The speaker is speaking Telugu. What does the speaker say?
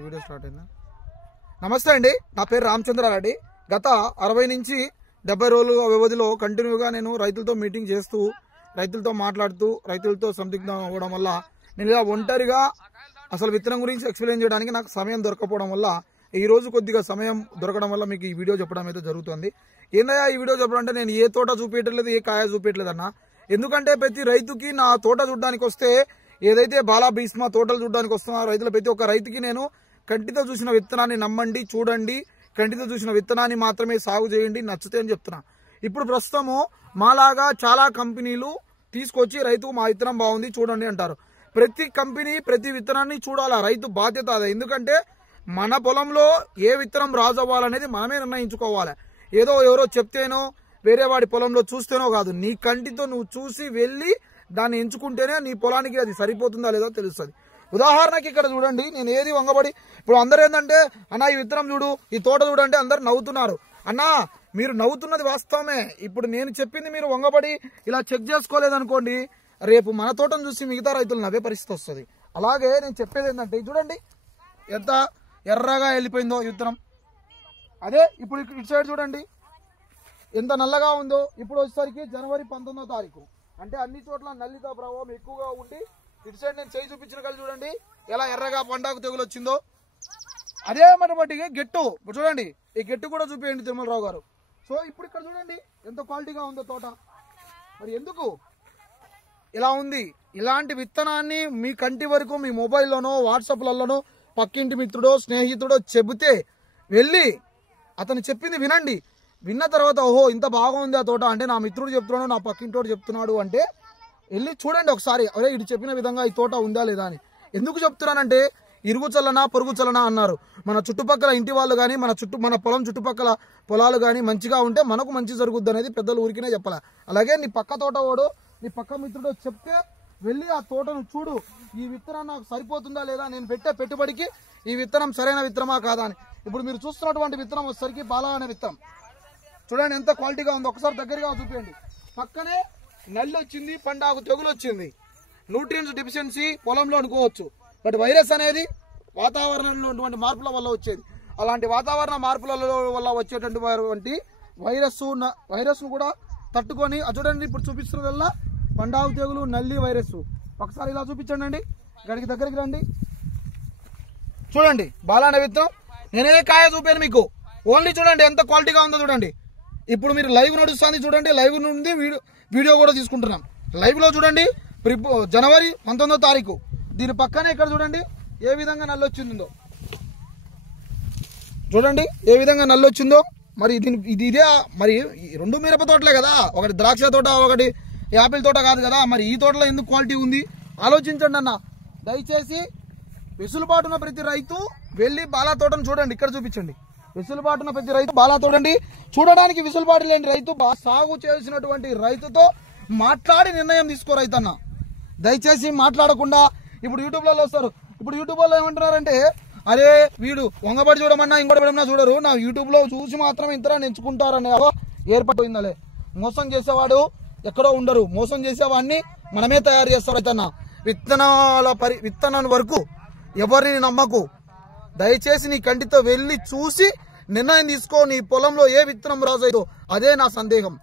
వీడియో స్టార్ట్ అయిందా? నమస్తే అండి, నా పేరు రామచంద్రారెడ్డి. గత 60 నుంచి 70 రోజుల వ్యవధిలో కంటిన్యూగా నేను రైతులతో మీటింగ్ చేస్తూ, రైతులతో మాట్లాడుతూ, రైతులతో సందిగ్ధం అవ్వడం వల్ల నేను ఇలా ఒంటరిగా అసలు విత్తనం గురించి ఎక్స్ప్లెయిన్ చేయడానికి నాకు సమయం దొరకపోవడం వల్ల ఈ రోజు కొద్దిగా సమయం దొరకడం వల్ల మీకు ఈ వీడియో చెప్పడం అయితే జరుగుతుంది. ఏందయ్యా ఈ వీడియో చెప్పడం అంటే, నేను ఏ తోట చూపించట్లేదు, ఏ కాయ చూపించట్లేదు అన్న. ఎందుకంటే ప్రతి రైతుకి నా తోట చూడడానికి వస్తే, ఏదైతే బాలా భీష్మ తోటలు చూడడానికి వస్తున్న రైతుల ప్రతి ఒక్క రైతుకి నేను కంటితో చూసిన విత్తనాన్ని నమ్మండి, చూడండి, కంటితో చూసిన విత్తనాన్ని మాత్రమే సాగు చేయండి, నచ్చితే అని చెప్తున్నా. ఇప్పుడు ప్రస్తుతము మాలాగా చాలా కంపెనీలు తీసుకొచ్చి రైతుకు మా విత్తనం బాగుంది చూడండి అంటారు. ప్రతి కంపెనీ ప్రతి విత్తనాన్ని చూడాలా, రైతు బాధ్యత అదే. ఎందుకంటే మన పొలంలో ఏ విత్తనం రాజు అవ్వాలనేది మనమే నిర్ణయించుకోవాలి. ఏదో ఎవరో చెప్తేనో వేరే వాడి పొలంలో చూస్తేనో కాదు, నీ కంటితో నువ్వు చూసి వెళ్ళి దాన్ని ఎంచుకుంటేనే నీ పొలానికి అది సరిపోతుందా లేదో తెలుస్తుంది. ఉదాహరణకి ఇక్కడ చూడండి, నేను ఏది వంగబడి, ఇప్పుడు అందరూ ఏంటంటే అన్న ఈ విత్తనం చూడు, ఈ తోట చూడంటే అందరు నవ్వుతున్నారు. అన్నా మీరు నవ్వుతున్నది వాస్తవమే. ఇప్పుడు నేను చెప్పింది మీరు వంగబడి ఇలా చెక్ చేసుకోలేదనుకోండి, రేపు మన తోటను చూసి మిగతా రైతులు నవ్వే పరిస్థితి వస్తుంది. అలాగే నేను చెప్పేది ఏంటంటే, చూడండి ఎంత ఎర్రగా వెళ్ళిపోయిందో విత్తనం. అదే ఇప్పుడు ఇటు సైడ్ చూడండి ఎంత నల్లగా ఉందో. ఇప్పుడు వచ్చేసరికి జనవరి 19వ తారీఖు, అంటే అన్ని చోట్ల నల్లిత ప్రభావం ఎక్కువగా ఉండి, ఇటు సైడ్ నేను చేయి చూపించిన కలిసి చూడండి ఎలా ఎర్రగా పండాకు తెగులు వచ్చిందో. అదే మటుమటిగా గెట్టు చూడండి, ఈ గెట్టు కూడా చూపించండి తిరుమలరావు గారు. సో ఇప్పుడు ఇక్కడ చూడండి ఎంత క్వాలిటీగా ఉందో తోట. మరి ఎందుకు ఇలా ఉంది? ఇలాంటి విత్తనాన్ని మీ కంటి వరకు మీ మొబైల్లోనో వాట్సాప్లలోనో పక్కింటి మిత్రుడో స్నేహితుడో చెబితే వెళ్ళి అతను చెప్పింది వినండి. విన్న తర్వాత ఓహో ఇంత బాగుంది ఆ తోట, అంటే నా మిత్రుడు చెప్తున్నాడు, నా పక్కింటోడు చెప్తున్నాడు అంటే వెళ్ళి చూడండి ఒకసారి, అరే ఇటు చెప్పిన విధంగా ఈ తోట ఉందా లేదా అని. ఎందుకు చెప్తున్నానంటే, ఇరుగు చల్లనా పొరుగు చల్లనా అన్నారు. మన చుట్టుపక్కల ఇంటి వాళ్ళు కానీ మన పొలం చుట్టుపక్కల పొలాలు కానీ మంచిగా ఉంటే మనకు మంచి జరుగుద్ది అనేది పెద్దలు ఊరికినే చెప్పాలి. అలాగే నీ పక్క తోట వాడు, నీ పక్క మిత్రుడు చెప్తే వెళ్ళి ఆ తోటను చూడు, ఈ విత్తనం నాకు సరిపోతుందా లేదా, నేను పెట్టే పెట్టుబడికి ఈ విత్తనం సరైన విత్తనమా కాదా అని. ఇప్పుడు మీరు చూస్తున్నటువంటి విత్తనం వచ్చేసరికి బాలా అనే విత్తనం చూడండి ఎంత క్వాలిటీగా ఉందో. ఒకసారి దగ్గరగా చూపించండి. పక్కనే నల్లి వచ్చింది, పండాకు తెగులు వచ్చింది, న్యూట్రియన్స్ డెఫిషియన్సీ పొలంలో అనుకోవచ్చు. బట్ వైరస్ అనేది వాతావరణంలో ఉన్నటువంటి మార్పుల వల్ల వచ్చేది. అలాంటి వాతావరణ మార్పుల వల్ల వచ్చేటటువంటి వైరస్ను కూడా తట్టుకొని చూడండి ఇప్పుడు చూపిస్తున్నదల్లా పండాకు తెగులు, నల్లి, వైరస్. ఒకసారి ఇలా చూపించండి అండి, గడికి దగ్గరికి రండి. చూడండి బాలా అనే విత్తనం. నేనే కాయ చూపాను మీకు, ఓన్లీ చూడండి ఎంత క్వాలిటీగా ఉందో చూడండి. ఇప్పుడు మీరు లైవ్ నడుస్తుంది చూడండి, లైవ్ నుండి వీడియో కూడా తీసుకుంటున్నాం. లైవ్ లో చూడండి జనవరి 19వ తారీఖు. దీని పక్కనే ఇక్కడ చూడండి ఏ విధంగా నల్లి వచ్చిందో, చూడండి ఏ విధంగా నల్లి వచ్చిందో. మరి ఇదే మరి రెండు మిరప తోటలే కదా, ఒకటి ద్రాక్ష తోట ఒకటి యాపిల్ తోట కాదు కదా. మరి ఈ తోటలో ఎందుకు క్వాలిటీ ఉంది ఆలోచించండి అన్న. దయచేసి వెసులుబాటున్న ప్రతి రైతు వెళ్ళి బాలా తోటను చూడండి. ఇక్కడ చూపించండి, వెసులుబాటున్న ప్రతి రైతు బాలా తోడండి. చూడడానికి వెసులుబాటు లేని రైతు సాగు చేసినటువంటి రైతుతో మాట్లాడి నిర్ణయం తీసుకో రైతన్న. దయచేసి మాట్లాడకుండా ఇప్పుడు యూట్యూబ్లలో వస్తారు. ఇప్పుడు యూట్యూబ్లో ఏమంటున్నారంటే, అరే వీడు వంగబడి చూడమన్నా ఇంకోటి చూడమన్నా చూడరు, నా యూట్యూబ్లో చూసి మాత్రం ఇంతరా ఎంచుకుంటారనే ఏర్పడిందలే. మోసం చేసేవాడు ఎక్కడో ఉండరు, మోసం చేసేవాడిని మనమే తయారు చేస్తారు రైతన్న. విత్తనం వరకు ఎవరిని నమ్మకు. దయచేసి నీ కంటితో వెళ్ళి చూసి నిర్ణయం తీసుకో, నీ పొలంలో ఏ విత్తనం రాజైతో. అదే నా సందేహం.